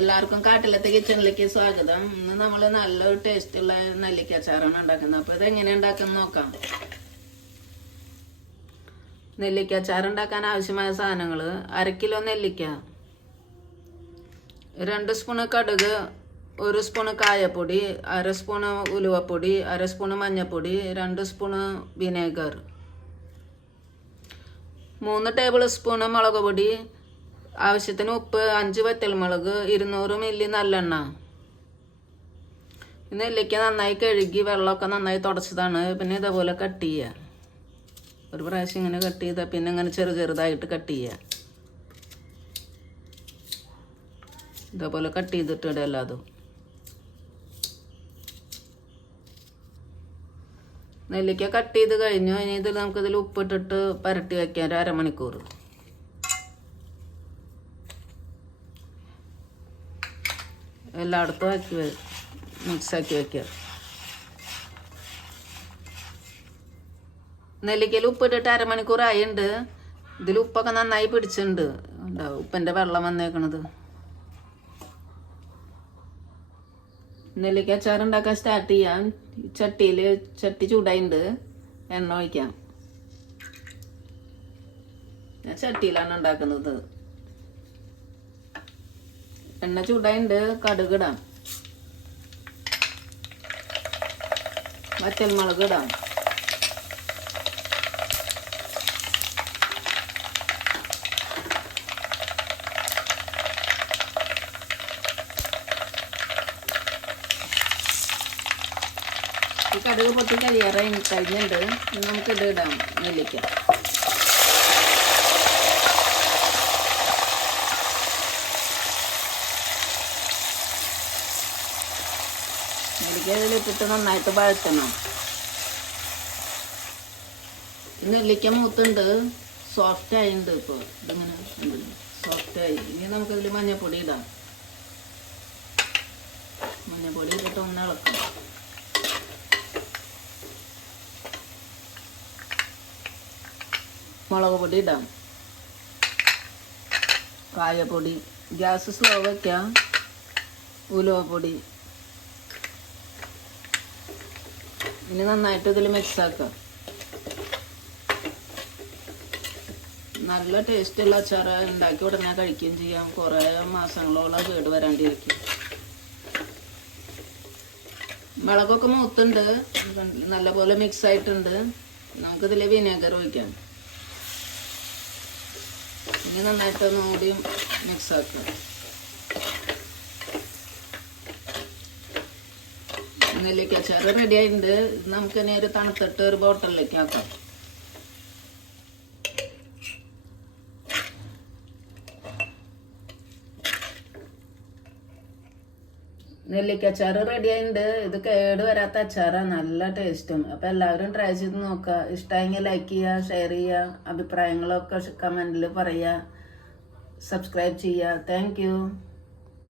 എല്ലാവർക്കും കാട്ടിലത്തെ കിച്ചണിലേക്ക് സ്വാഗതം. ഇന്ന് നമ്മൾ നല്ലൊരു ടേസ്റ്റുള്ള നെല്ലിക്ക അച്ചാറാണ് ഉണ്ടാക്കുന്നത്. അപ്പോൾ ഇതെങ്ങനെ ഉണ്ടാക്കുന്നത് നോക്കാം. നെല്ലിക്ക അച്ചാർ ഉണ്ടാക്കാൻ ആവശ്യമായ സാധനങ്ങൾ: 1/2 കിലോ നെല്ലിക്ക, 2 സ്പൂണ് കടുക്, 1 സ്പൂണ് കായപ്പൊടി, 1/2 സ്പൂണ് ഉലുവപ്പൊടി, 1/2 സ്പൂണ് മഞ്ഞൾപ്പൊടി, 2 സ്പൂണ് വിനേഗർ, 3 ടേബിൾ സ്പൂണ് മുളക് പൊടി, ആവശ്യത്തിന് ഉപ്പ്, 5 വറ്റൽമുളക്, 200 മില്ലി നല്ലെണ്ണ. നെല്ലിക്ക നന്നായി കഴുകി വെള്ളമൊക്കെ നന്നായി തുടച്ചതാണ്. പിന്നെ ഇതേപോലെ കട്ട് ചെയ്യുക. ഒരു പ്രാവശ്യം ഇങ്ങനെ കട്ട് ചെയ്താൽ പിന്നെ ഇങ്ങനെ ചെറുതായിട്ട് കട്ട് ചെയ്യുക. ഇതേപോലെ കട്ട് ചെയ്തിട്ടിടുക എല്ലാതും. നെല്ലിക്ക കട്ട് ചെയ്ത് കഴിഞ്ഞു. ഇനി ഇതിൽ നമുക്കിതിൽ ഉപ്പിട്ടിട്ട് പരട്ടി വയ്ക്കാം ഒരു അരമണിക്കൂർ. എല്ലായിടത്തും മിക്സാക്കി വയ്ക്കുക. നെല്ലിക്കയിൽ ഉപ്പിട്ടിട്ട് അരമണിക്കൂറായിട്ടുണ്ട്. ഇതിൽ ഉപ്പൊക്കെ നന്നായി പിടിച്ചിട്ടുണ്ട്. ഉപ്പിൻ്റെ വെള്ളം വന്നേക്കണത്. നെല്ലിക്ക അച്ചാർ ഉണ്ടാക്കാൻ സ്റ്റാർട്ട് ചെയ്യാം. ചട്ടി ചൂടായിട്ടുണ്ട്. എണ്ണ ഒഴിക്കാം. ഞാൻ ചട്ടിയിലാണ് ഉണ്ടാക്കുന്നത്. എണ്ണ ചൂടായിട്ടുണ്ട്. കടുക് ഇടാം, വറ്റൽമുളക് ഇടാം, ഈ കടുക് പൊട്ടി കഴിഞ്ഞിട്ടുണ്ട്. നമുക്കിത് ഇടാം. നെല്ലിക്ക ഇതിലിട്ടിട്ട് നന്നായിട്ട് വഴറ്റണം. നെല്ലിക്ക മൂത്തുണ്ട്, സോഫ്റ്റ് ആയിട്ടുണ്ട്. ഇപ്പോൾ ഇതിങ്ങനെ സോഫ്റ്റായി. ഇനി നമുക്കിതിൽ മഞ്ഞൾപ്പൊടി ഇടാം. മഞ്ഞൾപ്പൊടി ഇട്ടിട്ട് ഒന്ന് ഇളക്കാം. മുളക് പൊടി ഇടാം, കായപ്പൊടി, ഗ്യാസ് സ്ലോ വയ്ക്കാം, ഉലുവപ്പൊടി. ഇനി നന്നായിട്ട് ഇതിൽ മിക്സ് ആക്കാം. നല്ല ടേസ്റ്റുള്ള അച്ചാർ. ഉണ്ടാക്കി ഉടനെ കഴിക്കുകയും ചെയ്യാം. കുറേ മാസങ്ങളോളം കേട് വരാണ്ടിരിക്കും. മുളകൊക്കെ മൂത്തുണ്ട്, നല്ലപോലെ മിക്സ് ആയിട്ടുണ്ട്. നമുക്കിതിൽ വിനേഗർ ഒഴിക്കാം. ഇനി നന്നായിട്ട് ഒന്നുകൂടി മിക്സ് ആക്കാം. നെല്ലിക്ക അച്ചാർ റെഡി ആയിട്ടുണ്ട്. നമുക്ക് ഇനി ഒരു തണുത്തിട്ട് ഒരു ബോട്ടിലേക്ക് ആക്കാം. നെല്ലിക്ക അച്ചാർ റെഡി ആയിട്ടുണ്ട്. ഇത് കേട് വരാത്ത അച്ചാറാണ്, നല്ല ടേസ്റ്റും. അപ്പം എല്ലാവരും ട്രൈ ചെയ്ത് നോക്കുക. ഇഷ്ടമായെങ്കിൽ ലൈക്ക് ചെയ്യുക, ഷെയർ ചെയ്യുക, അഭിപ്രായങ്ങളൊക്കെ കമൻറ്റിൽ പറയുക, സബ്സ്ക്രൈബ് ചെയ്യുക. Thank you.